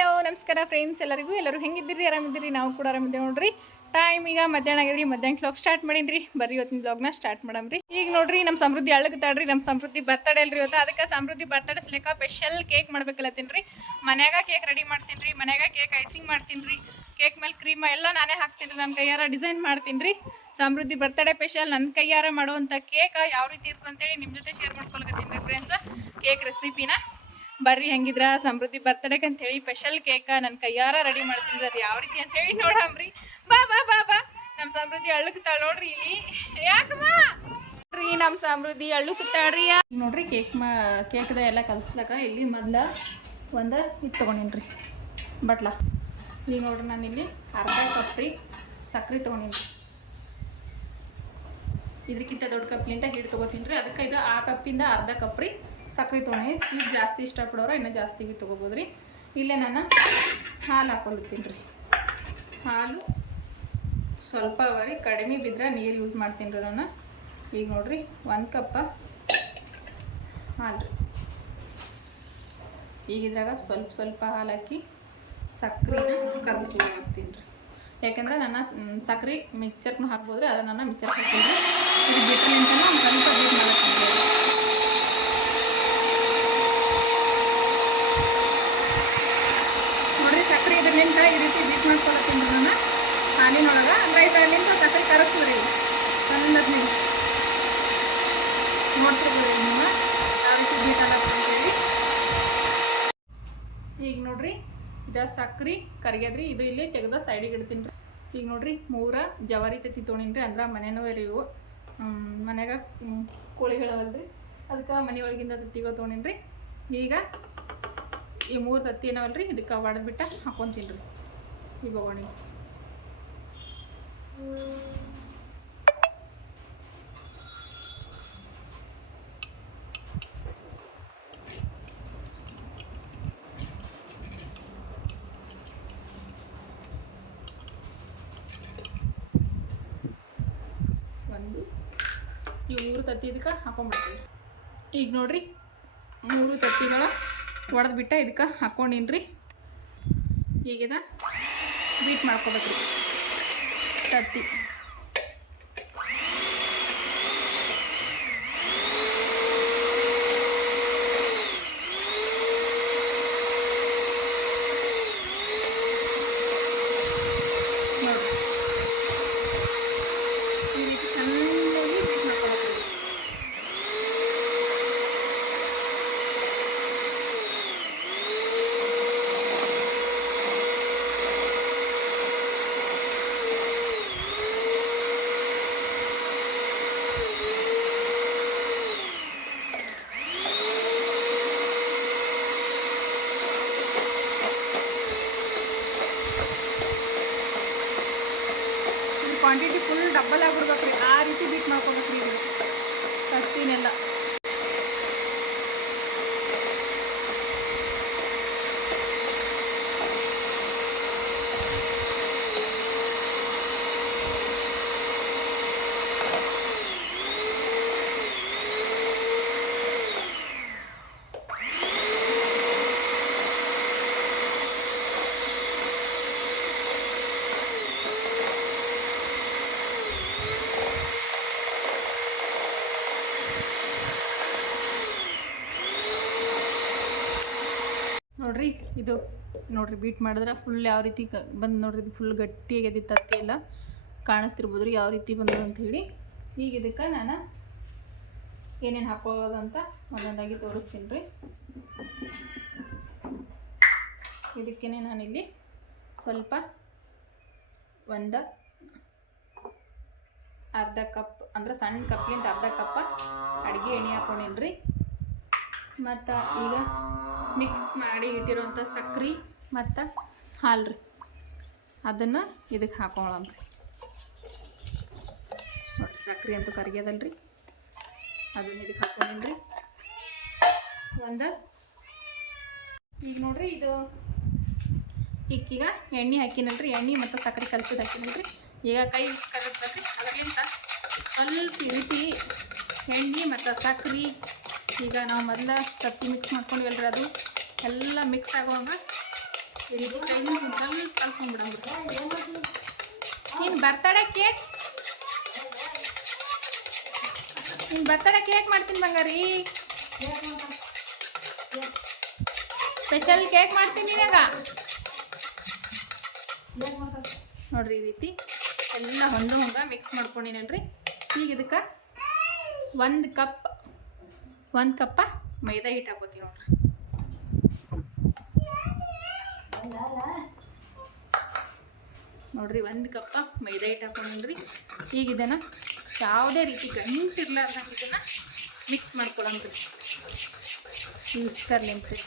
Hello ನಮಸ್ಕಾರ friends ಎಲ್ಲರಿಗೂ? ಎಲ್ಲರೂ ಹೆಂಗಿದ್ದೀರಿ? ಆರಾಮಿದ್ದೀರಿ? ನಾವು ಕೂಡ ಆರಾಮಿದ್ದೀವಿ ನೋಡ್ರಿ. ಟೈಮ್ ಈಗ ಮಧ್ಯಾಹ್ನ ಆಗಿದ್ರಿ ಮಧ್ಯಾಹ್ನ ಕ್ಲಾಕ್ ಸ್ಟಾರ್ಟ್ ಮಾಡೀನಿ ಬರ್ರಿ ಇವತ್ತಿನ ಬ್ಲಾಗ್ನ ಸ್ಟಾರ್ಟ್ ಮಾಡಮ್ರಿ. ಈಗ ನೋಡ್ರಿ ನಮ್ಮ ಸಮೃದ್ಧಿ ಅಳ್ಳಗತಾಡ್ರಿ ನಮ್ಮ ಸಮೃದ್ಧಿ ಬರ್ತಡೇ ಅಲ್ರಿ ಇವತ್ತು. ಅದಕ್ಕೆ ಸಮೃದ್ಧಿ ಬರ್ತಡೇ ಸಲಕ ಸ್ಪೆಷಲ್ ಕೇಕ್ ಮಾಡ್ಬೇಕಲ್ಲತ್ತೀನಿ ರೀ ಮನ್ಯಾಗ ಕೇಕ್ ರೆಡಿ ಮಾಡ್ತೀನಿ ರೀ ಮನ್ಯಾಗ ಕೇಕ್ ಐಸಿಂಗ್ ಮಾಡ್ತೀನಿ ರೀ ಕೇಕ್ ಮೇಲೆ ಕ್ರೀಮ್ ಎಲ್ಲ ನಾನೇ ಹಾಕ್ತೀನಿ ನನ್ನ ಕೈಯಾರ ಡಿಸೈನ್ ಮಾಡ್ತೀನಿ ರೀ ಸಮೃದ್ಧಿ ಬರ್ತಡೇ ಸ್ಪೆಷಲ್ ನನ್ನ ಕೈಯಾರ ಮಾಡುವಂಥ ಕೇಕ್ ಯಾವ ರೀತಿ ಇರ್ತದೆ ಅಂತೇಳಿ ನಿಮ್ಮ ಜೊತೆ ಶೇರ್ ಮಾಡ್ಕೊಳಕತ್ತೀನಿ ರೀ ಫ್ರೆಂಡ್ಸ್ ಕೇಕ್ ರೆಸಿಪಿನ ಬರ್ರಿ ಹೆಂಗಿದ್ರ, ಸಮೃದ್ಧಿ ಬರ್ತಡೇಕ್ ಅಂತ ಹೇಳಿ ಸ್ಪೆಷಲ್ ಕೇಕ ನನ್ನ ಕೈಯಾರ ರೆಡಿ ಮಾಡ್ತೀನಿ ಅದು ಯಾವ ರೀತಿ ಅಂತ ಹೇಳಿ ನೋಡಮ್ರಿ. ಬಾ ಬಾ ಬಾ ಬಾ. ನಮ್ಮ ಸಮೃದ್ಧಿ ಅಳ್ಳುಕ್ತಾಳ ನೋಡ್ರಿ ಇಲ್ಲಿ. ಯಾಕಮ್ಮ? ರೀ ನಮ್ಮ ಸಮೃದ್ಧಿ ಅಳ್ಳುಕ್ತಾಳ್ರಿ ನೋಡ್ರಿ ಕೇಕ್ ಮಾ ಕೇಕ್ದ ಎಲ್ಲ ಕಲ್ಸ್ಲಕ ಇಲ್ಲಿ ಮೊದ್ಲ ಒಂದು ಇದು ತೊಗೊಂಡಿನ್ರಿ ಬಟ್ಲ. ಈಗ ನೋಡ್ರಿ ನಾನು ಇಲ್ಲಿ ಅರ್ಧ ಕಪ್ ರೀ ಸಕ್ರೆ ತೊಗೊಂಡಿನಿ ಇದಕ್ಕಿಂತ ದೊಡ್ಡ ಕಪ್ಲಿಂದ ಹಿಡ್ ತೊಗೋತೀನಿ ರೀ ಅದಕ್ಕೆ ಇದು ಆ ಕಪ್ಪಿಂದ ಅರ್ಧ ಕಪ್ ರೀ ಸಕ್ರೆ ತೊಗೊಂಡು ಸ್ವೀಟ್ ಜಾಸ್ತಿ ಇಷ್ಟಪಡೋರು ಇನ್ನೂ ಜಾಸ್ತಿ ಬಿ ತೊಗೋಬೋದು ರೀ ಇಲ್ಲೇ ನಾನು ಹಾಲು ಹಾಕೊಳ್ತೀನಿ ರೀ. ಹಾಲು ಸ್ವಲ್ಪ ಅವರಿ, ಕಡಿಮೆ ಬಿದ್ದರೆ ನೀರು ಯೂಸ್ ಮಾಡ್ತೀನಿ ರೀ ನಾನು. ಈಗ ನೋಡಿರಿ, ಒಂದು ಕಪ್ಪ ಹಾಲು ರೀ. ಈಗ ಇದ್ರಾಗ ಸ್ವಲ್ಪ ಸ್ವಲ್ಪ ಹಾಲು ಹಾಕಿ ಸಕ್ರೆನ ಹಾಕ್ತೀನಿ ರೀ. ಯಾಕಂದ್ರೆ ನನ್ನ ಸಕ್ಕರೆ ಮಿಕ್ಚರ್ನು ಹಾಕ್ಬೋದ್ರಿ ಅದನ್ನು ನನ್ನ ಮಿಕ್ಚರ್ ಹಾಕ್ತೀನಿ ಇದು ಬಿಟ್ರಿ ಅಂತ ಸ್ವಲ್ಪ ಬೀಟ್ ಮಾಡಕ್ಕೆ ನೋಡ್ರಿ ಸಕ್ರೆ ಇದರಿಂದ ಈ ನಾನು ಹಾಲಿನೊಳಗೆ ಅಂದ್ರೆ ಇದರಿಂದ ಸಕ್ಕರೆ ಕರಗ್ತದ್ರಿ ರೀ ನೀವು ನೋಡ್ತಿರ್ಬೋದು ನಿಮ್ಮ ಯಾವ ರೀತಿ ಈಗ ನೋಡ್ರಿ, ಇದ ಸಕ್ರಿ ಕರಿಗ್ಯದ್ರಿ ಇದು ಇಲ್ಲಿ ತೆಗೆದ ಸೈಡಿಗೆ ಇಡ್ತೀನಿ ರೀ. ಈಗ ನೋಡ್ರಿ, ಮೂರ ಜವಾರಿ ತತ್ತಿ ತೊಗೊಂಡಿನ್ರಿ ಅಂದ್ರೆ ಮನೆಯೂ ರೀ ಇವು. ಮನ್ಯಾಗ ಕೋಳಿಗಳವಲ್ರಿ ಅದಕ್ಕೆ ಮನೆ ಒಳಗಿಂದ ತತ್ತಿಗಳು ತೊಗೊಂಡಿನ್ರಿ. ಈಗ ಈ ಮೂರು ತತ್ತಿ ಏನವಲ್ರಿ, ಇದಕ್ಕೆ ಒಡೆದ್ಬಿಟ್ಟು ಹಾಕ್ಕೊಂತೀನಿ ರೀ ಈ ಒಂದು, ಈ ಮೂರು ತತ್ತಿ ಇದಕ್ಕೆ ಹಾಕೊಂಡ್ಬಿಡ್ತೀನಿ ಈಗ ನೋಡ್ರಿ, ಮೂರು ತತ್ತಿಗಳ ಒಡೆದು ಬಿಟ್ಟ ಇದಕ್ಕೆ ಹಾಕ್ಕೊಂಡಿನ್ರಿ ಈಗಿದ ಬೀಟ್ ಮಾಡ್ಕೋಬೇಕು ತತ್ತಿ ನೋಡ್ರಿ ಈ ರೀತಿ ಚೆನ್ನಾಗಿ ಬೀಟ್ ಮಾಡ್ಕೊಬೇಕ್ರಿ ಡಬ್ಬಲ್ ಆಗ್ಬಿಡ್ಬೇಕ್ರಿ. ಆ ರೀತಿ ಬೀಟ್ ಮಾಡ್ಕೊಬೇಕ್ರಿ ಇದು ತತ್ತಿನೆಲ್ಲ ನೋಡ್ರಿ ಇದು ನೋಡ್ರಿ ಬೀಟ್ ಮಾಡಿದ್ರೆ ಫುಲ್ ಯಾವ ರೀತಿ ಬಂದು ನೋಡ್ರಿ, ಇದು ಫುಲ್ ಗಟ್ಟಿಯಾಗಿದೆ ತತ್ತಿ ಎಲ್ಲ ಕಾಣಿಸ್ತಿರ್ಬೋದು ರೀ ಯಾವ ರೀತಿ ಬಂದದ ಅಂತ ಹೇಳಿ ಈಗ ಇದಕ್ಕೆ ನಾನು ಏನೇನು ಅಂತ ಒಂದೊಂದಾಗಿ ತೋರಿಸ್ತೀನಿ ರೀ. ಇದಕ್ಕೇನೆ ನಾನಿಲ್ಲಿ ಸ್ವಲ್ಪ ಒಂದು ಅರ್ಧ ಕಪ್, ಅಂದ್ರೆ ಸಣ್ಣ ಕಪ್ಲಿಂದ ಅರ್ಧ ಕಪ್ಪ ಅಡುಗೆ ಎಣ್ಣೆ ಹಾಕೊಂಡೇನಿ ರೀ ಮತ್ತು ಈಗ ಮಿಕ್ಸ್ ಮಾಡಿ ಇಟ್ಟಿರೋಂಥ ಸಕ್ರೆ ಮತ್ತು ಹಾಲು ರೀ. ಅದನ್ನು ಇದಕ್ಕೆ ಹಾಕೊಳ್ಳೋಣ ನೋಡಿರಿ, ಸಕ್ರೆ ಅಂತೂ ರೀ ಅದನ್ನು ಇದಕ್ಕೆ ಹಾಕೊಂಡೇನಿ ರೀ. ಒಂದು. ಈಗ ನೋಡಿರಿ ಇದು ಈಗೀಗ ಎಣ್ಣೆ ಹಾಕಿನಲ್ರಿ, ಎಣ್ಣೆ ಮತ್ತು ಸಕ್ಕರೆ ಕಲಸಿದ ಹಾಕಿನಲ್ರಿ. ಈಗ ಕೈ ಇಸ್ಕರತ್ರಿ ಅದಕ್ಕಿಂತ ಸ್ವಲ್ಪ ರೀತಿ ಎಣ್ಣೆ ಮತ್ತು ಸಕ್ರೆ ಈಗ ನಾವು ಮೊದಲ ತತ್ತಿ ಮಿಕ್ಸ್ ಮಾಡ್ಕೊಂಡಿವಲ್ರಿ ಅದು. ಎಲ್ಲ ಮಿಕ್ಸ್ ಆಗುವಾಗ ಒಂದು ಸ್ವಲ್ಪ ಕಲ್ಸ್ಕೊಂಡ್ಬಿಡಂಗ್ರಿ ನಿನ್ನ ಬರ್ತಡೇ ಕೇಕ್? ನಿನ್ನ ಬರ್ತಡೆ ಕೇಕ್ ಮಾಡ್ತೀನಿ ಬಂಗಾರಿ. ಸ್ಪೆಷಲ್ ಕೇಕ್ ಮಾಡ್ತೀನಿ ನಿನಗ. ನೋಡ್ರಿ ಈ ರೀತಿ ಎಲ್ಲ ಹೊಂದು ಹಂಗ ಮಿಕ್ಸ್ ಮಾಡ್ಕೊಂಡಿನಲ್ರಿ ಈಗ ಇದಕ್ಕೆ ಒಂದು ಕಪ್ ಒಂದು ಕಪ್ಪ ಮೈದಾ ಹಿಟ್ಟು ಹಾಕೋತೀವಿ ನೋಡ್ರಿ. ನೋಡ್ರಿ, ಒಂದು ಕಪ್ಪ ಮೈದಾ ಹಿಟ್ಟು ಹಾಕೊಂಡ್ರಿ ಈಗ ಇದನ್ನು ಯಾವುದೇ ರೀತಿ ಗಂಟು ಇರ್ಲಾರ್ದಂಗೆ ಇದನ್ನು ಮಿಕ್ಸ್ ಮಾಡ್ಕೊಳಂದ್ರಿ ವಿಸ್ಕರ್ಲಿಂತ್ರಿ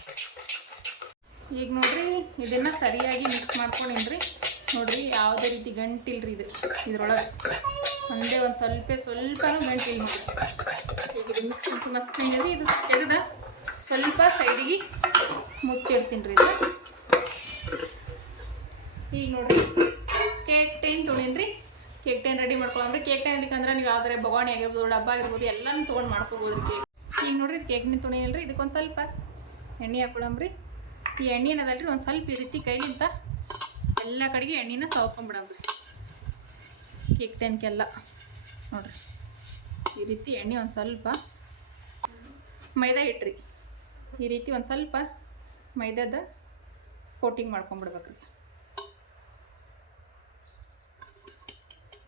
ಈಗ ನೋಡ್ರಿ, ಇದನ್ನು ಸರಿಯಾಗಿ ಮಿಕ್ಸ್ ಮಾಡ್ಕೊಂಡಿನ್ರಿ ನೋಡ್ರಿ, ಯಾವುದೇ ರೀತಿ ಗಂಟಿಲ್ರಿ ಇದು, ಇದ್ರೊಳಗೆ. ಒಂದೇ ಒಂದು ಸ್ವಲ್ಪ ಸ್ವಲ್ಪ ನೋಡ್ರಿ ಈಗ ಇದು ಮಿಕ್ಸ್ ಮಸ್ತ್ ಮೇಲೆ ಇದು ತೆಗೆದ ಸ್ವಲ್ಪ ಸೈಡಿಗೆ ಮುಚ್ಚಿಡ್ತೀನಿ ರೀ ಈಗ ನೋಡಿರಿ ಕೇಕ್ ಟೈನ್ ರೀ. ಕೇಕ್ ಟೈನ್ ರೆಡಿ ಮಾಡ್ಕೊಳ್ಳೋಂದ್ರೆ ಕೇಕ್ ಟೈನ್ ಅಂದ್ರೆ ನೀವು ಯಾವ್ದಾರೆ ಬಗಾಣಿ ಆಗಿರ್ಬೋದು, ಡಬ್ಬ ಆಗಿರ್ಬೋದು, ಎಲ್ಲನೂ ತೊಗೊಂಡು ಮಾಡ್ಕೋಬೋದು ರೀ ಕೇಕ್ ಈಗ ನೋಡ್ರಿ, ಇದು ಕೇಕ್ನ ರೀ ಇದಕ್ಕೊಂದು ಸ್ವಲ್ಪ ಎಣ್ಣೆ ಹಾಕೊಳ್ಳಂಬ್ರಿ ಈ ಎಣ್ಣೆ ಏನದಲ್ರಿ ಒಂದು ಸ್ವಲ್ಪ ಈ ರೀತಿ ಕೈಲಿಂತ ಎಲ್ಲ ಕಡೆಗೆ ಎಣ್ಣೆನ ಸವಕೊಂಬಿಡಂಬ್ರಿ ಕೇಕ್ ಟೈನ್ಗೆಲ್ಲ ನೋಡ್ರಿ. ಈ ರೀತಿ ಎಣ್ಣೆ ಒಂದು ಸ್ವಲ್ಪ ಮೈದಾ ಹಿಟ್ರಿ. ಈ ರೀತಿ ಒಂದು ಸ್ವಲ್ಪ ಮೈದಾದ ಕೋಟಿಂಗ್ ಮಾಡ್ಕೊಂಬಿಡ್ಬೇಕ್ರಿ.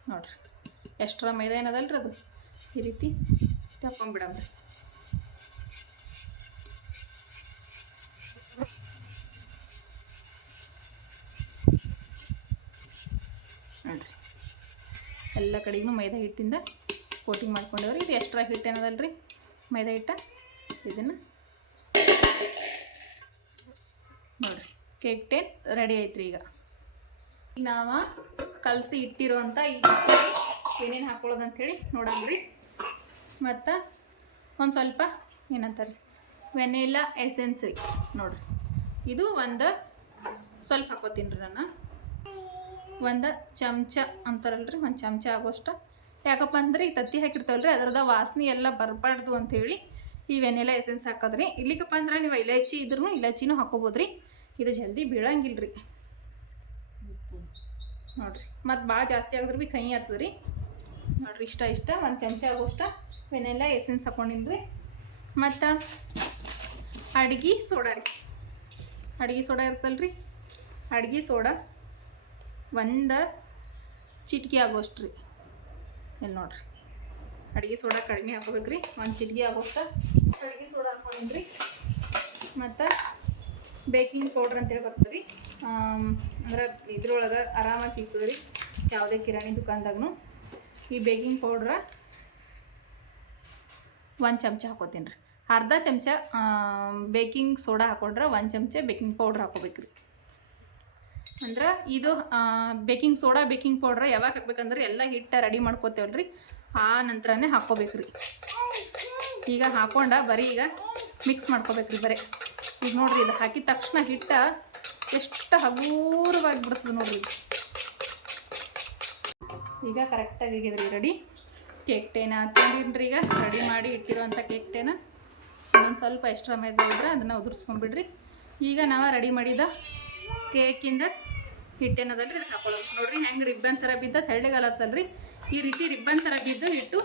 ನೋಡ್ರಿ. ಎಷ್ಟರ ಮೈದಾ ಏನದಲ್ರಿ ಅದು? ಈ ರೀತಿ ತಕೊಂಬಿಡಮ್ರಿ ನೋಡ್ರಿ ಎಲ್ಲ ಕಡೆಗೂ ಮೈದಾ ಹಿಟ್ಟಿಂದ ಕೋಟಿಂಗ್ ಮಾಡ್ಕೊಂಡವ್ರಿ. ಇದು ಎಕ್ಸ್ಟ್ರಾ ಹಿಟ್ಟು ಏನದಲ್ರಿ? ಮೈದಾ ಹಿಟ್ಟ? ಇದನ್ನು ನೋಡಿರಿ. ಕೇಕ್ ಟೇನ್ ರೆಡಿ ಐತ್ರಿ ಈಗ. ಈಗ ನಾವು ಕಲಸಿ ಇಟ್ಟಿರೋಂಥ ಈ ಏನೇನು ಹಾಕೊಳ್ಳೋದು ಅಂಥೇಳಿ ನೋಡಂಗ್ರಿ ಮತ್ತು ಒಂದು ಸ್ವಲ್ಪ ಏನಂತಾರೆ? ವೆನಿಲಾ ಎಸೆನ್ಸ್ ರೀ. ನೋಡಿರಿ. ಇದು ಒಂದು ಸ್ವಲ್ಪ ಹಾಕೋತೀನಿ ರೀ ನಾನು. ಒಂದು ಚಮಚ ಅಂತಾರಲ್ರಿ, ಒಂದು ಚಮಚ ಆಗೋಷ್ಟು. ಯಾಕಪ್ಪ ಅಂದ್ರೆ ಈ ತತ್ತಿ ಹಾಕಿರ್ತಾವಲ್ರಿ, ಅದರದ ವಾಸನೆ ಎಲ್ಲ ಬರಬಾರ್ದು ಅಂಥೇಳಿ ಈ ವೆನಿಲಾ ಎಸೆನ್ಸ್ ಹಾಕೋದ್ರಿ. ಇಲ್ಲಿಗಪ್ಪ ಅಂದ್ರೆ ನೀವು ಇಲೈಚಿ ಇದ್ರೂ ಇಲೈಚಿನೂ ಹಾಕೋಬೋದ್ರಿ. ಇದು ಜಲ್ದಿ ಬೀಳಂಗಿಲ್ಲ ರೀ ನೋಡ್ರಿ, ಮತ್ತು ಭಾಳ ಜಾಸ್ತಿ ಆಗಿದ್ರೆ ಭೀ ಕೈ ಆಗ್ತದೆ ರೀ ನೋಡ್ರಿ, ಇಷ್ಟ ಇಷ್ಟ, ಒಂದು ಚಮಚ ಆಗೋಷ್ಟ ವೆನೆಲ್ಲ ಎಸೆನ್ಸ್ ಹಾಕೊಂಡಿಲ್ಲ ರೀ ಮತ್ತು ಅಡ್ಗೆ ಸೋಡಾ ರೀ. ಅಡ್ಗೆ ಸೋಡಾ ಇರ್ತಲ್ಲ ರೀ ಅಡ್ಗೆ ಸೋಡಾ. ಒಂದು ಚಿಟಿಕೆ ಆಗೋಷ್ಟು ರೀ. ಇಲ್ಲಿ ನೋಡ್ರಿ. ಅಡುಗೆ ಸೋಡಾ ಕಡಿಮೆ ಹಾಕೋಬೇಕು ರೀ. ಒಂದು ಚಿಟಿಕೆ ಆಗೋಷ್ಟು ಅಡುಗೆ ಸೋಡಾ ಹಾಕೊಂಡ್ರಿ ಮತ್ತು ಬೇಕಿಂಗ್ ಪೌಡ್ರ್ ಅಂತೇಳಿ ಬರ್ತದೆ ರೀ. ಅಂದ್ರೆ ಇದ್ರೊಳಗೆ ಆರಾಮಾಗಿ ಸಿಗ್ತದೆ ರೀ. ಯಾವುದೇ ಕಿರಾಣಿ ದುಕಾನ್ದಾಗೂ ಈ ಬೇಕಿಂಗ್ ಪೌಡ್ರ ಒಂದು ಚಮಚ ಹಾಕೋತೀನಿ ರೀ. ಅರ್ಧ ಚಮಚ ಬೇಕಿಂಗ್ ಸೋಡಾ ಹಾಕೊಂಡ್ರೆ ಒಂದು ಚಮಚ ಬೇಕಿಂಗ್ ಪೌಡ್ರ್ ಹಾಕೋಬೇಕು ರೀ ಅಂದ್ರೆ ಇದು ಬೇಕಿಂಗ್ ಸೋಡಾ ಬೇಕಿಂಗ್ ಪೌಡ್ರ್ ಯಾವಾಗ ಹಾಕ್ಬೇಕಂದ್ರೆ ಎಲ್ಲ ಹಿಟ್ಟು ರೆಡಿ ಮಾಡ್ಕೋತೇವಲ್ರಿ. ಆ ನಂತರನೇ ಹಾಕ್ಕೋಬೇಕು ರೀ ಈಗ ಹಾಕೊಂಡ ಬರೀ ಈಗ ಮಿಕ್ಸ್ ಮಾಡ್ಕೋಬೇಕ್ರಿ ಬರೀ. ಈಗ ನೋಡ್ರಿ ಇದು ಹಾಕಿದ ತಕ್ಷಣ ಹಿಟ್ಟ ಎಷ್ಟು ಹಗೂರವಾಗಿ ಬಿಡ್ತದೆ ನೋಡ್ರಿ. ಈಗ ಕರೆಕ್ಟಾಗಿ ಆಗಿದ್ರಿ ರೆಡಿ ಕೇಕ್ ಟೇನ ತಂದಿನ್ರಿ ಈಗ. ರೆಡಿ ಮಾಡಿ ಇಟ್ಟಿರೋಂಥ ಕೇಕ್ ಟೇನ ಇನ್ನೊಂದು ಸ್ವಲ್ಪ ಎಕ್ಸ್ಟ್ರಾ ಮೈದಾ ಇದ್ರೆ ಅದನ್ನು ಉದುರಿಸ್ಕೊಂಡ್ಬಿಡ್ರಿ. ಈಗ ನಾವು ರೆಡಿ ಮಾಡಿದ ಕೇಕಿಂದ ಹಿಟ್ಟೇನದಲ್ರಿ ಇದಕ್ಕೆ ಹಾಕೊಳ್ಳೋದು. ನೋಡ್ರಿ ಹೆಂಗೆ ರಿಬ್ಬನ್ ಥರ ಬಿದ್ದ ತೆಳ್ಳಗಾಲತ್ತಲ್ರಿ. ಈ ರೀತಿ ರಿಬ್ಬನ್ ಥರ ಬಿದ್ದು ಹಿಟ್ಟು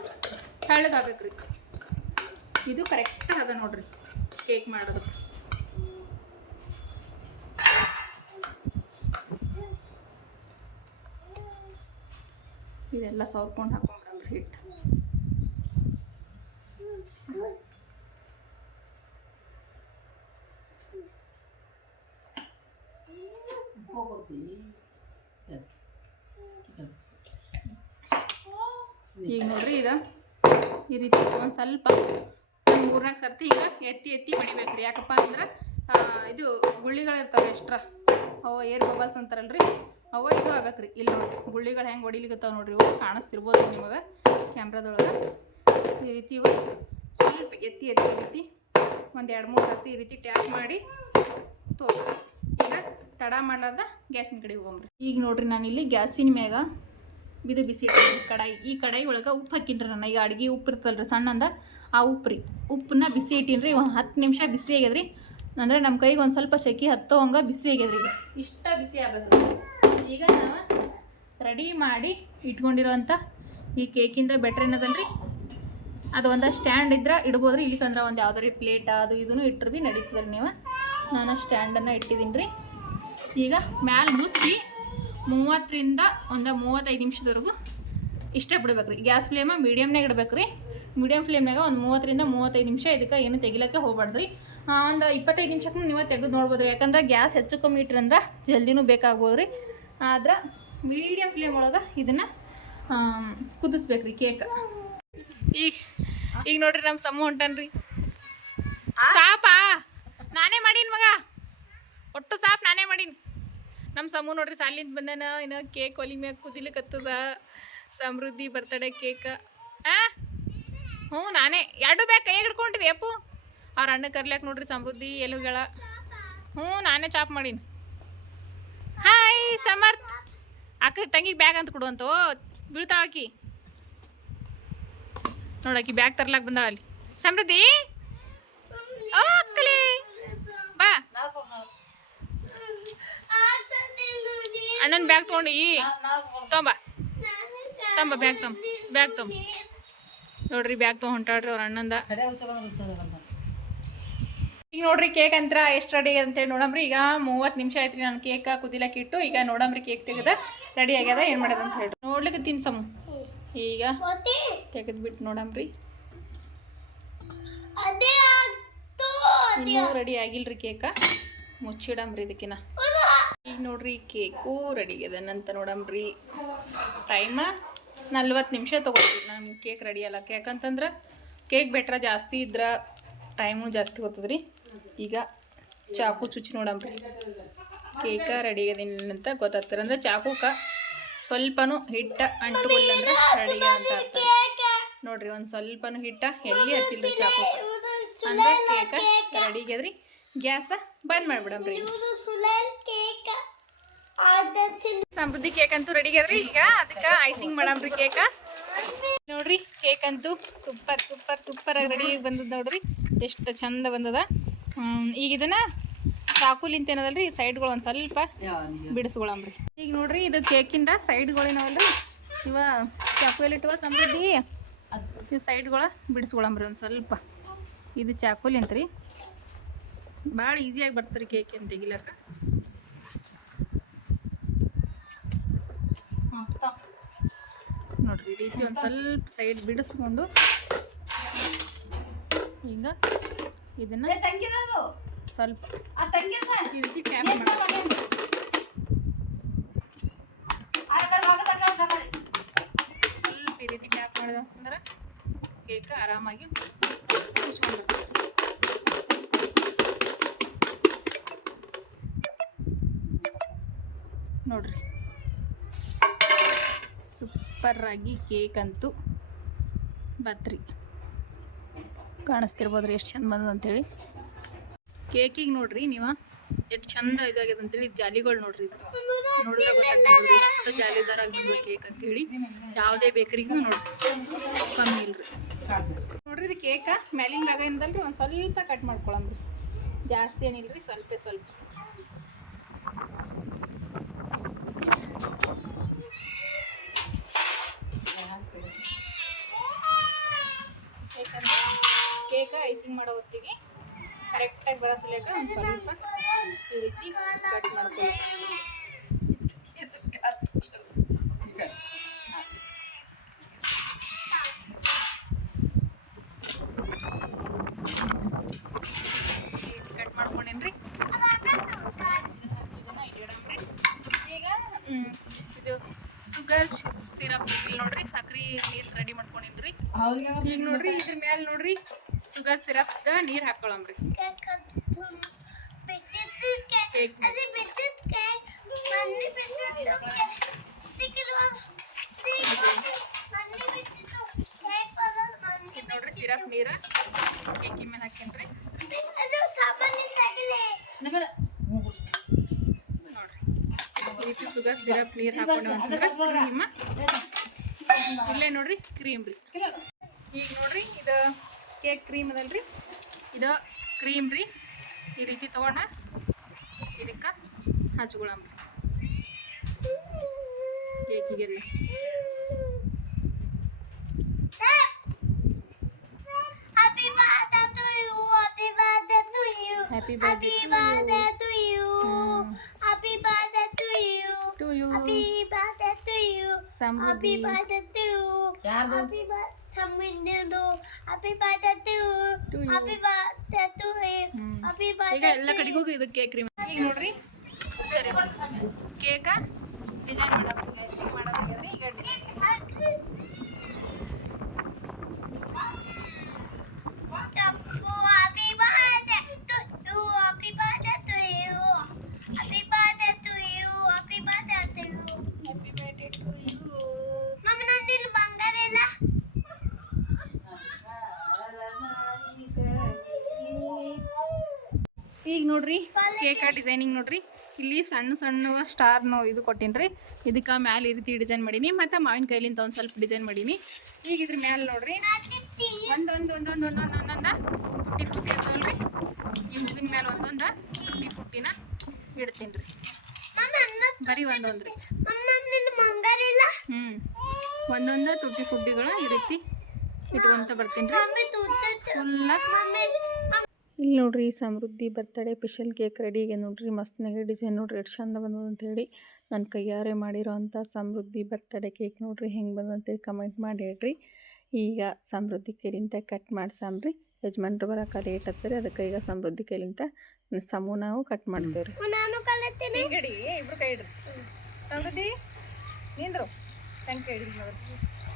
ರೀ ಇದು ಕರೆಕ್ಟ್ ಅದ ನೋಡ್ರಿ ಕೇಕ್ ಮಾಡೋದು. ಇದೆಲ್ಲ ಸವರ್ಕೊಂಡು ಹಾಕೊಂಡ್ರಿ ಹಿಟ್ಟು. ಈಗ ನೋಡ್ರಿ ಈಗ ಈ ರೀತಿ ಒಂದು ಸ್ವಲ್ಪ ಒಂದು ಮೂರ್ನಾಲ್ಕು ಸರ್ತಿ ಈಗ ಎತ್ತಿ ಎತ್ತಿ ಹೊಡಿಬೇಕು ರೀ. ಯಾಕಪ್ಪ ಅಂದ್ರೆ ಇದು ಗುಳ್ಳಿಗಳು ಇರ್ತಾವೆ ಎಕ್ಸ್ಟ್ರಾ ಅವು ಏರ್ ಬಬಲ್ಸ್ ಅಂತಾರಲ್ರಿ, ಅವ ಇದು ಆಗ್ಬೇಕು ರೀ ಇಲ್ಲಿ ನೋಡ್ರಿ, ಗುಳ್ಳಿಗಳು ಹೆಂಗೆ ಹೊಡಿಲಿಕತ್ತಾವ ನೋಡ್ರಿ ಇವು. ಕಾಣಿಸ್ತಿರ್ಬೋದು ನಿಮಗೆ ಕ್ಯಾಮ್ರಾದೊಳಗೆ ಈ ರೀತಿ ಇವು ಸ್ವಲ್ಪ ಎತ್ತಿ ಎತ್ತಿ ಎತ್ತಿ ಒಂದು ಎರಡು ಮೂರು ಸರ್ತಿ ಈ ರೀತಿ ಟ್ಯಾಪ್ ಮಾಡಿ ತೋರಿ ಈಗ ತಡ ಮಾಡ್ಲಾರ್ದ ಗ್ಯಾಸಿನ ಕಡೆ ರೀ ಈಗ ನೋಡ್ರಿ ನಾನಿಲ್ಲಿ ಗ್ಯಾಸಿನ ಮ್ಯಾಗ ಇದು ಬಿಸಿ ಕಡಾಯಿ. ಈ ಕಡಾಯಿ ಒಳಗೆ ಉಪ್ಪು ಹಾಕಿನ್ರಿ ನಾನು ಈಗ ಅಡುಗೆ ಉಪ್ಪು ಇರ್ತಲ್ರಿ ಸಣ್ಣಂದ. ಆ ಉಪ್ಪು ರೀ. ಉಪ್ಪನ್ನ ಬಿಸಿ ಇಟ್ಟಿನ್ರಿ. ಒಂದು ಹತ್ತು ನಿಮಿಷ ಬಿಸಿ ಆಗ್ಯದ್ರಿ. ಅಂದರೆ ನಮ್ಮ ಕೈಗೆ ಒಂದು ಸ್ವಲ್ಪ ಶೆಕಿ ಹತ್ತೋ ಹಂಗೆ ಬಿಸಿ ಆಗ್ಯದ್ರಿ ಇಷ್ಟ ಬಿಸಿ ಆಗ್ಬೇಕು ಈಗ ನಾವು ರೆಡಿ ಮಾಡಿ ಇಟ್ಕೊಂಡಿರೋವಂಥ ಈ ಕೇಕಿಂದ ಬೆಟ್ರ್ ಏನದಲ್ರಿ ಅದು ಒಂದು ಸ್ಟ್ಯಾಂಡ್ ಇದ್ರೆ ಇಡ್ಬೋದ್ರಿ. ಇಲ್ಲಿಕಂದ್ರೆ ಒಂದು ಯಾವ್ದಾರು ಪ್ಲೇಟ್ ಅದು ಇದನ್ನು ಇಟ್ಟರು ಭೀ ನಡೀತದ್ರಿ ನೀವು. ನಾನು ಸ್ಟ್ಯಾಂಡನ್ನು ಇಟ್ಟಿದ್ದೀನಿ ರೀ ಈಗ ಮ್ಯಾಲೆ ಮುಚ್ಚಿ ಮೂವತ್ತರಿಂದ ಒಂದು ಮೂವತ್ತೈದು ನಿಮಿಷದವರೆಗೂ ಇಷ್ಟೇ ಬಿಡ್ಬೇಕು ರೀ ಗ್ಯಾಸ್ ಫ್ಲೇಮ ಮೀಡಿಯಮ್ನಾಗ ಇಡ್ಬೇಕು ರೀ ಮೀಡಿಯಮ್ ಫ್ಲೇಮ್ನಾಗ ಒಂದು ಮೂವತ್ತರಿಂದ ಮೂವತ್ತೈದು ನಿಮಿಷ ಇದಕ್ಕೆ ಏನು ತೆಗಿಲಕ್ಕೆ ಹೋಗ್ಬಾರ್ದು ರೀ ಒಂದು ಇಪ್ಪತ್ತೈದು ನಿಮಿಷಕ್ಕೆ ನೀವು ತೆಗೆದು ನೋಡ್ಬೋದು ರೀ ಯಾಕಂದ್ರೆ ಗ್ಯಾಸ್ ಹೆಚ್ಚು ಕಮ್ಮಿ ಇಟ್ರಂದ್ರೆ ಜಲ್ದಿನೂ ಬೇಕಾಗ್ಬೋದು ರೀ ಆದ್ರೆ ಮೀಡಿಯಮ್ ಫ್ಲೇಮ್ ಒಳಗೆ ಇದನ್ನು ಕುದಿಸ್ಬೇಕು ರೀ ಕೇಕ್. ಈಗ ಈಗ ನೋಡ್ರಿ ನಮ್ಮ ಸಮ ಹೊಂಟನ್ರಿ. ಸಾಪಾ? ನಾನೇ ಮಾಡೀನಿ ಮಗ. ಒಟ್ಟು ಸಾಪ್ ನಾನೇ ಮಾಡೀನಿ. ನಮ್ಮ ಸಮೂ ನೋಡ್ರಿ ಸಾಲಿಂದ ಬಂದಾನ, ಇನ್ನು ಕೇಕ್ ಒಲಿ ಮ್ಯಾಗ ಕುದಿಲಿಕತ್ತದ ಸಮೃದ್ಧಿ ಬರ್ತಡೇ ಕೇಕ್ ಆ? ಹ್ಞೂ, ನಾನೇ. ಎರಡು ಬ್ಯಾಗ್ ಕೈ ಹಿಡ್ಕೊಂಡಿದ್ದೆ ಅಪ್ಪು. ಅವ್ರ ಅಣ್ಣ ಕರ್ಲ್ಯಾಕ ನೋಡ್ರಿ ಸಮೃದ್ಧಿ ಎಲುಗಳ ಹ್ಞೂ, ನಾನೇ ಚಾಪ್ ಮಾಡೀನಿ. ಹಾಯ್ ಸಮರ್ಥ್. ಅಕ್ಕ ತಂಗಿಗೆ ಬ್ಯಾಗ್ ಅಂತ ಕೊಡುವಂತ ಓ ಆಕಿ. ನೋಡಾಕಿ ಬ್ಯಾಗ್ ತರ್ಲಾಕ್ ಬಂದಾಳ ಅಲ್ಲಿ. ಸಮೃದ್ಧಿ? ಓ ಬಾ. ಅಣ್ಣನ ಬ್ಯಾಗ್ ತೊಗೊಂಡು ಈ. ತೊಂಬ ತಂಬ ಬ್ಯಾಗ್ ತೊಂಬ ಬ್ಯಾಗ್ ತೊಂಬ ನೋಡ್ರಿ ಬ್ಯಾಗ್ ತೊಗೊಂಡು ಹೊಂಟಾಡ್ರಿ ಅವ್ರ ಅಣ್ಣಂದ. ಈಗ ನೋಡ್ರಿ ಕೇಕ್ ಅಂತ ಎಷ್ಟು ರೆಡಿ ಅಂತೇಳಿ ನೋಡಮ್ರಿ. ಈಗ ಮೂವತ್ತು ನಿಮಿಷ ಆಯ್ತ್ರಿ ನಾನು ಕೇಕ್ ಕುದಿಲಕ್ಕೆ ಇಟ್ಟು ಈಗ ನೋಡಮ್ರಿ ಕೇಕ್ ತೆಗೆದ ರೆಡಿ ಆಗ್ಯದ ಏನು ಮಾಡೋದು ಅಂತ ಹೇಳಿ ನೋಡ್ಲಿಕ್ಕೆ ತಿನ್ಸ ಈಗ ತೆಗೆದ್ಬಿಟ್ಟು ನೋಡಮ್ರಿ. ಇನ್ನೂ ರೆಡಿ ಆಗಿಲ್ರಿ ಕೇಕ ಮುಚ್ಚಿಡಮ್ರಿ ಇದಕ್ಕಿನ ಈಗ ನೋಡ್ರಿ, ಕೇಕು ರೆಡಿ ಆಗ್ಯದ ನೋಡಮ್ರಿ ಟೈಮ ನಲ್ವತ್ತು ನಿಮಿಷ ತೊಗೊಳ್ತೀವಿ ನಮ್ಮ ಕೇಕ್ ರೆಡಿ ಕೇಕ್ ಯಾಕಂತಂದ್ರೆ, ಕೇಕ್ ಬೆಟ್ರ ಜಾಸ್ತಿ ಇದ್ರೆ ಟೈಮು ಜಾಸ್ತಿ ಹೋಗ್ತದ್ರಿ. ಈಗ ಚಾಕು ಚುಚ್ಚಿ ನೋಡಮ್ರಿ. ಕೇಕ ರೆಡಿ ಅಂತ ಗೊತ್ತಾಗ್ತಾರೆ ಅಂದ್ರೆ ಚಾಕುಕ ಸ್ವಲ್ಪನೂ ಹಿಟ್ಟ ಅಂದ್ರೆ ರೆಡಿ ಅಂತ ಆಗ್ತದೆ. ನೋಡ್ರಿ, ಒಂದು ಸ್ವಲ್ಪನೂ ಹಿಟ್ಟ ಎಲ್ಲಿ ಹತ್ತಿಲ್ಲ ಚಾಕು? ಅಂದ್ರೆ ಕೇಕ ರೆಡಿ ಆಗ್ಯದ್ರಿ ಗ್ಯಾಸ ಬಂದ್ ಮಾಡ್ಬಿಡಮ್ರಿ. ಸಮೃದ್ಧಿ ಕೇಕ್ ಅಂತೂ ರೆಡಿ ಅದ್ರಿ ಈಗ ಅದಕ್ಕೆ ಐಸಿಂಗ್ ಮಾಡಮ್ರಿ ಕೇಕ. ನೋಡ್ರಿ, ಕೇಕ್ ಅಂತೂ ಸೂಪರ್ ಸೂಪರ್ ಸೂಪರ್ ಆಗಿ ರೆಡಿ ಬಂದದ ನೋಡ್ರಿ. ಎಷ್ಟು ಚಂದ ಬಂದದ. ಈಗ ಇದನ್ನ ಚಾಕುಲಿಂತ ಏನದಲ್ರಿ? ಸೈಡ್ಗಳು ಒಂದು ಸ್ವಲ್ಪ ಬಿಡಿಸ್ಕೊಳಮ್ರಿ ಈಗ ನೋಡ್ರಿ, ಇದು ಕೇಕಿಂದ ಸೈಡ್ಗಳು ಏನವಲ್ರಿ? ಇವ ಚಾಕು ಎಲ್ಲಿಟ್ಟವ ಸಮೃದ್ಧಿ ಇವು ಸೈಡ್ಗಳ ಬಿಡಿಸ್ಕೊಳಮ್ರಿ ಒಂದು ಸ್ವಲ್ಪ. ಇದು ಚಾಕುಲಿಂತ ರೀ ಭಾಳ ಈಸಿಯಾಗಿ ಬರ್ತಾರೆ ಕೇಕ್ ಅಂತ ತೆಗಿಲಕ್ಕ. ಈ ರೀತಿ ಒಂದು ಸ್ವಲ್ಪ ಸೈಡ್ ಬಿಡಿಸ್ಕೊಂಡು ಈಗ ಇದನ್ನ ಸ್ವಲ್ಪ ಈ ರೀತಿ ಟ್ಯಾಪ್ ಮಾಡಿ. ಸ್ವಲ್ಪ ಈ ರೀತಿ ಟ್ಯಾಪ್ ಮಾಡಿದ ಅಂದ್ರೆ ಕೇಕ್ ಆರಾಮಾಗಿ ಕುಚ್ಕೊಂಡು ನೋಡ್ರಿ. ಸೂಪರ್ ಆಗಿ ಕೇಕ್ ಅಂತೂ ಬತ್ರಿ. ಕಾಣಿಸ್ತಿರ್ಬೋದ್ರಿ ಎಷ್ಟು ಚಂದ ಬಂದದ ಅಂತೇಳಿ. ಕೇಕಿಗೆ ನೋಡ್ರಿ ನೀವು. ಎಷ್ಟು ಚಂದ ಇದಾಗಿದೆ ಅಂತೇಳಿ ಜಾಲಿಗಳು ನೋಡ್ರಿ ಇದು. ನೋಡಿದ್ರೆ ಗೊತ್ತಾಗ್ತದೆ ಎಷ್ಟು ಜಾಲಿದಾರಾಗಿ ಬಂದ ಕೇಕ್ ಅಂತೇಳಿ. ಯಾವುದೇ ಬೇಕರಿಗೂ ನೋಡ್ರಿ. ಕಮ್ಮಿ ಇಲ್ರಿ. ನೋಡ್ರಿ ಇದು ಕೇಕ ಮ್ಯಾಲಿನ ಭಾಗದಿಂದಲ್ರಿ ಒಂದು ಸ್ವಲ್ಪ ಕಟ್ ಮಾಡ್ಕೊಳಂಬ್ರಿ. ಜಾಸ್ತಿ ಏನಿಲ್ರಿ? ಸ್ವಲ್ಪ ಸ್ವಲ್ಪ ಯಾಕಂದ್ರೆ ಕೇಕ ಐಸಿಂಗ್ ಮಾಡೋ ಹೊತ್ತಿಗೆ ಕರೆಕ್ಟಾಗಿ ಬರೋ ಸಲಿಯಾಗ ಒಂದು ಸ್ವಲ್ಪ ಈ ರೀತಿ ಕಟ್ ಮಾಡ್ಕೊಳ್ಳಿ. ಕಟ್ ಮಾಡ್ಕೊಂಡೇನ್ರಿ ಇದನ್ನ ಈಗ ಇದು ಶುಗರ್ ಸಿರಪ್ ಇಲ್ಲಿ ನೋಡ್ರಿ ಸಕ್ರಿ ನೀರು ರೆಡಿ ಮಾಡ್ಕೊಂಡೇನ್ರಿ. ಈಗ ನೋಡ್ರಿ ಇದ್ರ ಮೇಲೆ ನೋಡ್ರಿ. ಸುಗರ್ ಸಿರಪ್ ನೀರ್ ಇದು ನೋಡ್ರಿ ಸಿರಪ್ ನೀರ ಕೇಕಿ ಮೇಲೆ ಹಾಕೇನ್ರಿ ನೋಡ್ರಿ. ಈ ರೀತಿ ಸುಗರ್ ಸಿರಪ್ ನೀರು ಹಾಕೊಂಡು ಅಂತಂದ್ರೆ ಕ್ರೀಮ್. ಇಲ್ಲೇ ನೋಡ್ರಿ ಕ್ರೀಮ್ ರೀ. ಈಗ ನೋಡ್ರಿ ಇದು ಕೇಕ್ ಕ್ರೀಮ್ ಅದಲ್ರಿ ಇದು ಕ್ರೀಮ್ ರೀ ಈ ರೀತಿ ತೊಗೊಂಡ ಇದಕ್ಕೆ ಹಚ್ಕೊಳಂಬ್ರಿ ಕೇಕಿಗೆಲ್ಲ Happy birthday to you. Happy birthday to you. Happy Happy birthday to you. Happy Abhi ಭಾಜತೂ Abhi ಭಾಮ್ ಮಿಂದು Abhi ಭಾಜತೂ Abhi ಭಾಜತೂ ಹೇ ಅಭಿ ಭಾಜತೂ ಈಗ ಎಲ್ಲಾ ಕಡಿಗೆ ಹೋಗೋದು ಕೇಕ್ ರೀ ಈಗ ನೋಡಿ ಕೇಕ್ ಡಿಸೈನ್ ಮಾಡೋದು ಈಗ ಕೇಕ ಡಿಸೈನಿಂಗ್ ನೋಡ್ರಿ. ಇಲ್ಲಿ ಸಣ್ಣ ಸಣ್ಣ ಸ್ಟಾರ್ ನಾವು ಇದು ಕೊಟ್ಟಿನ್ರಿ. ಇದಕ್ಕೆ ಮ್ಯಾಲೆ ಈ ರೀತಿ ಡಿಸೈನ್ ಮಾಡೀನಿ ಮತ್ತು ಮಾವಿನ ಕೈಲಿಂದ ಒಂದು ಸ್ವಲ್ಪ ಡಿಸೈನ್ ಮಾಡೀನಿ. ಈಗ ಇದ್ರ ಮ್ಯಾಲೆ ನೋಡ್ರಿ. ಒಂದೊಂದು ಒಂದೊಂದು ಒಂದೊಂದು ಒಂದೊಂದು ಪುಟ್ಟಿ ಫುಟ್ಟಿ ಇರ್ತಾವಲ್ರಿ ಈ ಹೂವಿನ ಮೇಲೆ ಒಂದೊಂದ ಪುಟ್ಟಿ ಪುಟ್ಟಿನ ಇಡ್ತೀನಿ ರೀ ಬರೀ ಒಂದೊಂದು ರೀ. ಹ್ಞೂ ಒಂದೊಂದು ತುಟ್ಟಿ ಫುಡ್ಡಿಗಳು ಈ ರೀತಿ ಇಟ್ಕೊಂತ ಬರ್ತೀನಿ ರೀ ಫುಲ್ಲ ಇಲ್ಲಿ ನೋಡ್ರಿ Samruddhi birthday special cake ready ಈಗ ನೋಡ್ರಿ ಮಸ್ತ್ನಾಗೆ ಡಿಸೈನ್ ನೋಡ್ರಿ ಎಷ್ಟು ಚಂದ ಬಂದದ ಅಂತೇಳಿ ನನ್ನ ಕೈಯಾರೆ ಮಾಡಿರೋ ಅಂಥ ಸಮೃದ್ಧಿ ಬರ್ತಡೇ ಕೇಕ್ ನೋಡ್ರಿ ಹೆಂಗೆ ಬಂದಂತ ಅಂತೇಳಿ ಕಮೆಂಟ್ ಮಾಡಿ ಹೇಳ್ರಿ. ಈಗ ಸಮೃದ್ಧಿ ಕೈಲಿಂತ ಕಟ್ ಮಾಡ್ಸಾಮ್ರಿ ಯಜಮಾನ್ರು ಬರೋಕೆ ಲೇಟ್ ಆಗ್ತಾರೆ ಅದಕ್ಕೆ ಈಗ ಸಮೃದ್ಧಿ ಕೈಲಿಂತ ಸಮೂ ನಾವು ಕಟ್ ಮಾಡ್ತೇವೆ ರೀ ಇಬ್ರು ಕೈ ಸಮೃದ್ಧಿ ನಿಂದ್ರು. ಹಿಡಿ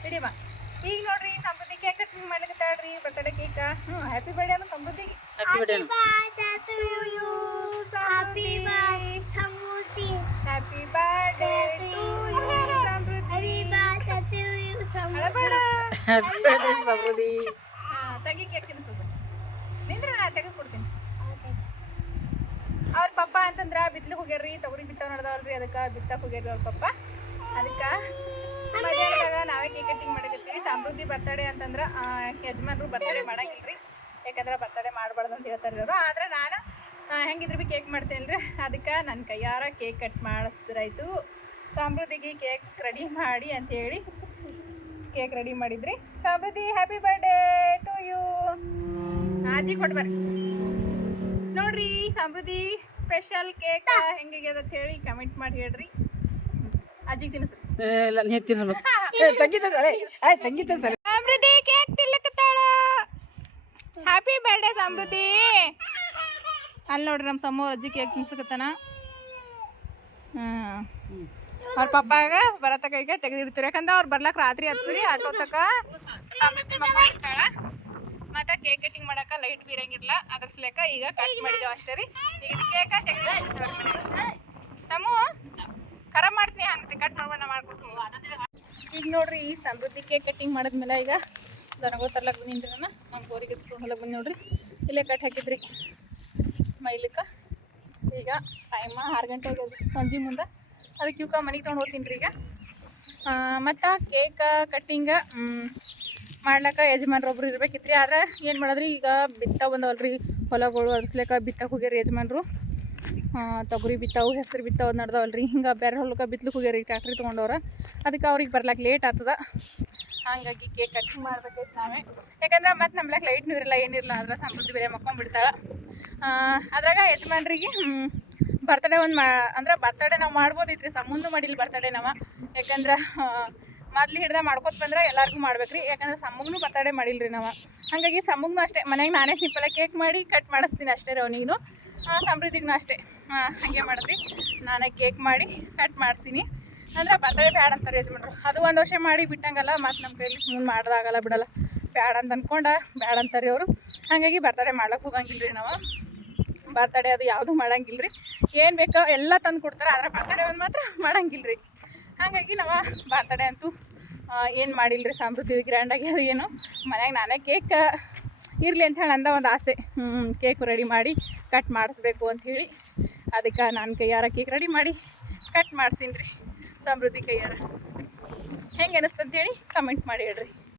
ಹಿಡಿ ಬಾ. ಈಗ ನೋಡ್ರಿ ಸಮೃದ್ಧಿ ಕೇಕ್ ಕಟ್ ಮಾಡ್ಲಿಕ್ಕೆ ತಾಳ್ರಿ ಬರ್ತಡೇ ಕೇಕ್ ಹ್ಞೂ ಹ್ಯಾಪಿ ಬರ್ಡೇ ಅನ್ನೋ ಸಮೃದ್ಧಿಗೆ happy birthday happy birthday to you Samruddhi happy birthday Samruddhi ತೆಗಿ ಕೇಕ್ ತಿನ್ಸೋದು ನಿಂದ್ರೆ ನಾ ತೆಗೆದು ಕೊಡ್ತೀನಿ. ಅವ್ರ ಪಪ್ಪ ಅಂತಂದ್ರ ಬಿತ್ಲಿಕ್ ಹೋಗ್ಯಾರ್ರಿ ತೊಗರಿ ಬಿತ್ತಾವ್ ನಡ್ದಾವಲ್ರಿ ಅದಕ್ಕೆ ಬಿತ್ತಕ್ಕೆ ಹೋಗ್ಯಾರ್ರಿ ಅವ್ರ ಪಪ್ಪ. ಅದಕ್ಕೆ ನಾವೇ ಕೇಕ್ ಕಟ್ಟಿಂಗ್ ಮಾಡಕತ್ತೀವಿ ಸಮೃದ್ಧಿ ಬರ್ತಡೇ ಅಂತಂದ್ರೆ ಯಜಮಾನ್ರು ಬರ್ತಡೇ ಮಾಡಂಗಿಲ್ರಿ. ಯಾಕಂದ್ರೆ ಬರ್ತಡೇ ಮಾಡಬಾರ್ದು ಅಂತ ಹೇಳ್ತಾರೆ ಇವರು. ಆದ್ರೆ ನಾನು ಹೆಂಗಿದ್ರು ಬಿ ಕೇಕ್ ಮಾಡ್ತೇನೆ ಅದಕ್ಕೆ ನನ್ನ ಕೈಯಾರ ಕೇಕ್ ಕಟ್ ಮಾಡಿಸಿದ್ರಾಯ್ತು. ಸಮೃದ್ಧಿಗೆ ಕೇಕ್ ರೆಡಿ ಮಾಡಿ ಅಂತ ಹೇಳಿ ಕೇಕ್ ರೆಡಿ ಮಾಡಿದ್ರಿ. Samruddhi happy birthday to you ಆಜಿ ಕೊಟ್ಟು ಬರ್ರಿ. ನೋಡ್ರಿ ಸಮೃದ್ಧಿ ಸ್ಪೆಷಲ್ ಕೇಕ್ ಹೆಂಗಿದೆ ಅಂತ ಹೇಳಿ ಕಮೆಂಟ್ ಮಾಡಿ ಹೇಳ್ರಿ. ಅಜ್ಜಿಗೆ ತಿನ್ನಿಸ್ರಿ ಇಲ್ಲ ನೀ ತಿನ್ನ ಏ ತಂಗಿತ ಸರಿ ಆಯ್ ತಂಗಿತ ಸರಿ ಸಮೃದ್ಧಿ ಕೇಕ್ ತಿನ್ಲಿಕತ್ತಾಳ. ಹ್ಯಾಪಿ ಬರ್ಡೇ ಸಮೃದ್ಧಿ ಅಲ್ಲಿ ನೋಡ್ರಿ ನಮ್ಮ ಸಮ್ಮವ್ರ ಅಜ್ಜಿ ಕೇಕ್ ತಿನ್ಸಕತ್ತಾನ. ಹ್ಮ್. ಅವ್ರ ಪಪ್ಪಾಗ ಬರತಕ ಈಗ ತೆಗೆದಿರ್ತೀರಿ ಯಾಕಂದ್ರೆ ಅವ್ರು ಬರ್ಲಕ್ ರಾತ್ರಿ ಹತ್ರಿ ಆಟೋ ತಕ ಸಮೃದ್ಧಿ ಮಕ್ಕ ಇರ್ತಾಳ ಮತ್ತೆ ಕೇಕ್ ಕಟಿಂಗ್ ಮಾಡಕ ಲೈಟ್ ಬೀರಂಗಿಲ್ಲ ಅದ್ರ ಸಲಕ ಈಗ ಕಟ್ ಮಾಡಿದೇವ ಅಷ್ಟೇ ರೀ. ಈಗ ಕೇಕ ತೆಗೆದು ಸಮೂ? ಖರ ಮಾಡ್ತೀನಿ ಹಂಗೆ ಕಟ್ ಮಾಡ್ಬಣ್ಣ ಮಾಡ್ಕೊಡ್ತೀನಿ. ಈಗ ನೋಡ್ರಿ, ಈ ಸಮೃದ್ಧಿ ಕೇಕ್ ಕಟ್ಟಿಂಗ್ ಮಾಡಿದ್ಮೇಲೆ ಈಗ ದನಗಳು ತರ್ಲಕ್ಕೆ ಬಂದಿನ್ರಿ ನಾನು ನಮ್ಮ ಗೋರಿಗೆ ಹೊಲಕ್ಕೆ ಬಂದು ನೋಡ್ರಿ. ಇಲ್ಲೇ ಕಟ್ ಹಾಕಿದ್ರಿ. ಮೈಲಕ್ಕೆ. ಈಗ ಟೈಮ ಆರು ಗಂಟೆ ಆಗ್ಯದ ಸಂಜೆ ಮುಂದೆ. ಅದಕ್ಕೆ ಇವ್ಕ ಮನೆಗೆ ತೊಗೊಂಡು ಹೋಗ್ತೀನಿ ರೀ ಈಗ. ಮತ್ತು ಕೇಕ್ ಕಟ್ಟಿಂಗ ಮಾಡ್ಲಕ್ಕ ಯಜಮಾನ್ರು ಒಬ್ರು ಇರ್ಬೇಕಿತ್ತು ರೀ ಆದ್ರೆ ಏನು ಮಾಡಿದ್ರಿ? ಈಗ ಬಿತ್ತ ಬಂದವಲ್ರಿ. ಹೊಲಗಳು ಅದ್ರಸ್ಲೇಕ ಬಿತ್ತಕ್ಕೆ ಹೋಗ್ಯಾರ ಯಜಮಾನ್ರು. ತೊಗರಿ ಬಿತ್ತವು, ಹೆಸರು ಬಿತ್ತಾವು, ನಡ್ದಾವಲ್ರಿ. ಹಿಂಗೆ ಬೇರೆ ಹೊಲಕ್ಕೆ ಬಿತ್ಲಿಕ್ಕೆ ಹೋಗ್ಯಾರ ಈಗ ಟ್ಯಾಕ್ಟ್ರಿ ತೊಗೊಂಡವ್ರ. ಅದಕ್ಕೆ ಅವ್ರಿಗೆ ಬರ್ಲಾಕ ಲೇಟ್ ಆಗ್ತದ ಹಾಗಾಗಿ ಕೇಕ್ ಕಟಿಂಗ್ ಮಾಡ್ಬೇಕೈತೆ ನಾವೇ. ಯಾಕಂದ್ರೆ ಮತ್ತೆ ನಮ್ಲಾಕ ಲೈಟ್ನೂ ಇರಲ್ಲ ಏನಿರಲ್ಲ ಅದ್ರ ಸಮೃದ್ಧಿ ಬೇರೆ ಮಕ್ಕೊಂಡ್ಬಿಡ್ತಾಳೆ ಅದ್ರಾಗ ಯಜಮಾನ್ರಿಗೆ ಬರ್ತಡೇ ಒಂದು ಮಾ, ಅಂದ್ರೆ ಬರ್ತಡೇ ನಾವು ಮಾಡ್ಬೋದಿತ್ತು ರೀ ಮುಂದೆ ಮಾಡಿಲ್ಲ ಬರ್ತಡೇ ನಾವು. ಯಾಕಂದ್ರೆ ಮೊದ್ಲು ಹಿಡ್ದ ಮಾಡ್ಕೊತ ಬಂದ್ರೆ ಎಲ್ಲರಿಗೂ ಮಾಡ್ಬೇಕ್ರಿ. ಯಾಕಂದ್ರೆ ಸಮ್ಮಗ್ನು ಬರ್ತಡೇ ರೀ ನಾವು. ಹಾಗಾಗಿ ಸಮ್ಮಗ್ನು ಅಷ್ಟೇ. ಮನೆಗೆ ನಾನೇ ಸಿಂಪಲಾಗಿ ಕೇಕ್ ಮಾಡಿ ಕಟ್ ಮಾಡಿಸ್ತೀನಿ ಅಷ್ಟೇ ರೀ ಅವನಿಗೂ ಸಮೃದ್ಧಿಗೂ ಅಷ್ಟೇ. ಹಾಗೆ ಮಾಡಿದ್ರಿ ನಾನೇ ಕೇಕ್ ಮಾಡಿ, ಕಟ್ ಮಾಡಿಸ್ತೀನಿ ಅಂದ್ರೆ ಬರ್ತಡೇ ಬ್ಯಾಡ ಅಂತಾರೆ ಮಾಡ್ರು ಅದು ಒಂದು ವರ್ಷ ಮಾಡಿ ಬಿಟ್ಟಂಗಲ್ಲ, ಮತ್ತು ನಮ್ಮ ಕೈಲಿ ಮುಂದೆ ಮಾಡ್ದಾಗಲ್ಲ ಬಿಡಲ್ಲ. ಬ್ಯಾಡ ಅಂತ ಅನ್ಕೊಂಡ, ಬ್ಯಾಡ ಅಂತಾರೆ ಅವರು ಹಾಗಾಗಿ ಬರ್ತಡೇ ಮಾಡ್ಲಕ್ಕೆ ಹೋಗಂಗಿಲ್ಲ ರೀ ನಾವು. ಬರ್ತಡೇ ಅದು ಯಾವುದು ಮಾಡಂಗಿಲ್ಲ ರೀ ಏನು ಬೇಕೋ ಎಲ್ಲ ತಂದು ಕೊಡ್ತಾರೆ, ಆದರೆ ಬರ್ತಡೇ ಒಂದು ಮಾತ್ರ ಮಾಡಂಗಿಲ್ಲ ರೀ ಹಾಗಾಗಿ ನಾವು ಬರ್ತಡೇ ಅಂತೂ ಏನು ಮಾಡಿಲ್ಲ ರೀ ಸಮೃದ್ಧಿ ಗ್ರ್ಯಾಂಡಾಗಿ ಅದು ಏನು. ಮನ್ಯಾಗ ನಾನೇ ಕೇಕ್ ಇರಲಿ ಅಂತ ಹೇಳಿ ಅಂದ ಒಂದು ಆಸೆ. ಹ್ಞೂ ಕೇಕ್ ರೆಡಿ ಮಾಡಿ ಕಟ್ ಮಾಡಿಸ್ಬೇಕು ಅಂಥೇಳಿ ಅದಕ್ಕೆ ನಾನು ಕೈಯಾರ ಕೇಕ್ ರೆಡಿ ಮಾಡಿ ಕಟ್ ಮಾಡ್ಸೀನಿ ರೀ ಸಮೃದ್ಧಿ ಕೈಯಾರ. ಹೆಂಗೆ ಅನಿಸ್ತಂತೇಳಿ ಕಮೆಂಟ್ ಮಾಡಿ ಹೇಳ್ರಿ.